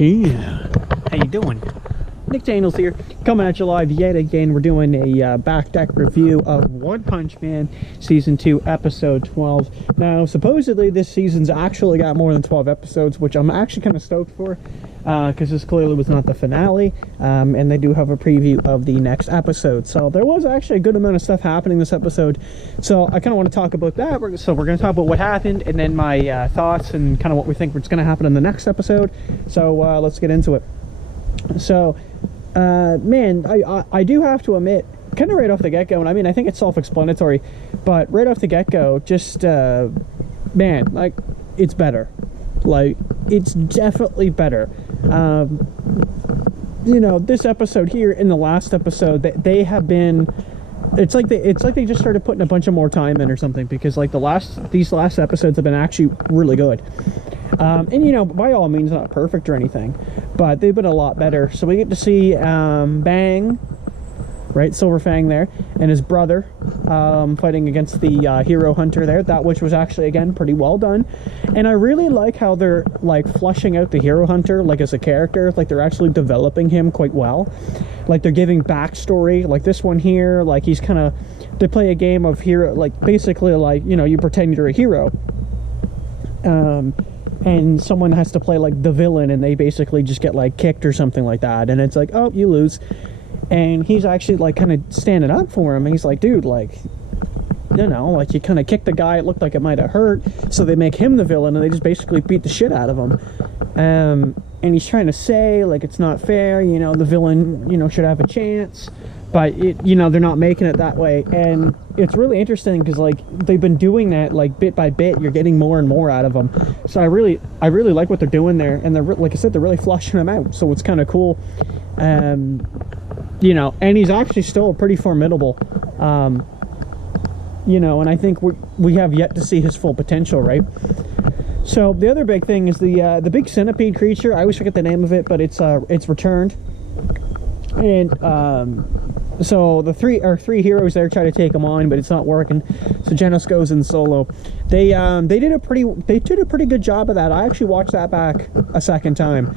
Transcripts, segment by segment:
Yeah, how you doing? Nick Daniels here, coming at you live yet again. We're doing a back deck review of One Punch Man Season 2, Episode 12. Now, supposedly this season's actually got more than 12 episodes, which I'm actually kind of stoked for, because this clearly was not the finale, and they do have a preview of the next episode. So there was actually a good amount of stuff happening this episode, so I kind of want to talk about that. So we're going to talk about what happened, and then my thoughts, and kind of what we think is going to happen in the next episode. So let's get into it. So man, I do have to admit, kind of right off the get-go, and I mean, I think it's self-explanatory, but right off the get-go, just man, like, it's better. Like, it's definitely better. You know, this episode here and the last episode, they have been, it's like they just started putting a bunch of more time in or something, because like these last episodes have been actually really good. And you know, by all means, not perfect or anything, but they've been a lot better. So we get to see Fang, right, Silver Fang there, and his brother fighting against the hero hunter there, that which was actually, again, pretty well done. And I really like how they're like fleshing out the hero hunter, like, as a character. Like, they're actually developing him quite well. Like, they're giving backstory, like this one here, like, he's kind of, they play a game of hero, like, basically, like, you know, you pretend you're a hero, and someone has to play like the villain, and they basically just get like kicked or something like that, and it's like, oh, you lose. And he's actually like kind of standing up for him, and he's like, dude, like, you know, like, you kind of kicked the guy, it looked like it might have hurt, so they make him the villain, and they just basically beat the shit out of him. And he's trying to say, like, it's not fair, you know, the villain, you know, should have a chance, but it, you know, they're not making it that way. And it's really interesting because, like, they've been doing that, like, bit by bit. You're getting more and more out of them. So I really like what they're doing there, and they're, like I said, they're really fleshing them out, so it's kind of cool. You know, and he's actually still pretty formidable. You know, and I think we have yet to see his full potential, right? So the other big thing is the big centipede creature. I always forget the name of it, but it's returned. And so the three heroes there try to take him on, but it's not working. So Janice goes in solo. They did a pretty good job of that. I actually watched that back a second time,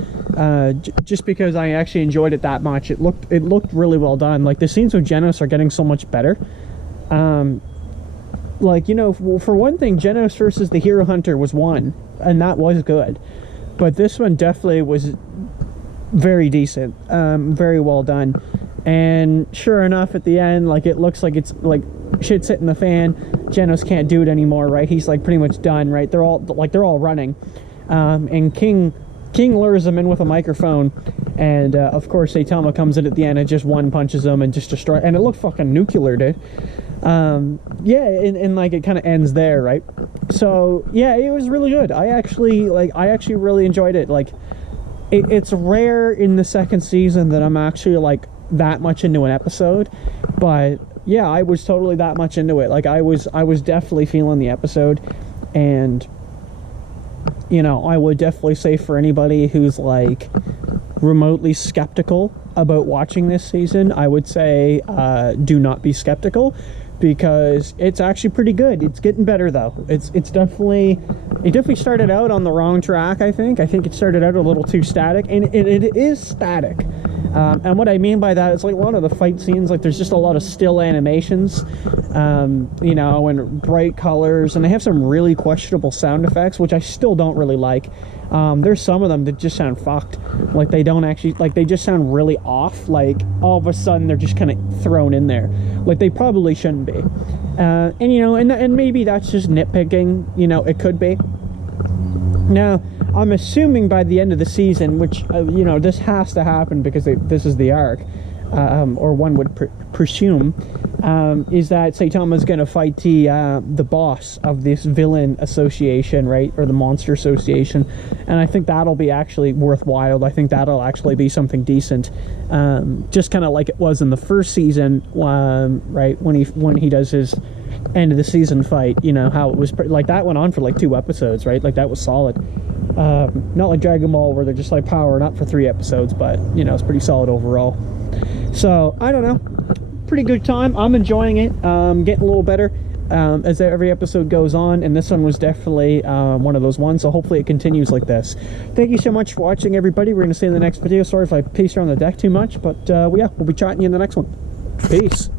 just because I actually enjoyed it that much. It looked really well done. Like, the scenes with Janice are getting so much better. Like, you know, for one thing, Janice versus the hero hunter was one, and that was good. But this one definitely was very decent, very well done. And sure enough, at the end, like, it looks like it's like shit's hitting the fan. Janice can't do it anymore, right? He's like pretty much done, right? They're all running, and King lures him in with a microphone, and of course Saitama comes in at the end and just one punches him and just destroy. And it looked fucking nuclear, dude. Yeah, and like, it kind of ends there, right? So yeah, it was really good. I actually really enjoyed it. Like, it's rare in the second season that I'm actually like that much into an episode, but yeah, I was totally that much into it. Like, I was definitely feeling the episode. And you know, I would definitely say, for anybody who's like remotely skeptical about watching this season, I would say do not be skeptical, because it's actually pretty good. It's getting better, though. It definitely started out on the wrong track. I think it started out a little too static, and it is static. And what I mean by that is, like, a lot of the fight scenes, like, there's just a lot of still animations, you know, and bright colors, and they have some really questionable sound effects, which I still don't really like. There's some of them that just sound fucked. Like, they don't actually, like, they just sound really off. Like, all of a sudden they're just kind of thrown in there. Like, they probably shouldn't be. And, you know, and maybe that's just nitpicking, you know, it could be. Now, I'm assuming by the end of the season, which, you know, this has to happen because this is the arc, or one would presume, is that Saitama's going to fight the boss of this villain association, right, or the monster association, and I think that'll be actually worthwhile. I think that'll actually be something decent, just kind of like it was in the first season, right, when he does his end of the season fight. You know how it was like that went on for like 2 episodes, right? Like, that was solid. Not like Dragon Ball, where they're just like powering up for 3 episodes, but you know, it's pretty solid overall. So I don't know, pretty good time. I'm enjoying it. Getting a little better. as every episode goes on, and this one was definitely one of those ones, so hopefully it continues like this. Thank you so much for watching, everybody. We're going to see you in the next video. Sorry if I paced around the deck too much, but yeah, we'll be chatting you in the next one. Peace.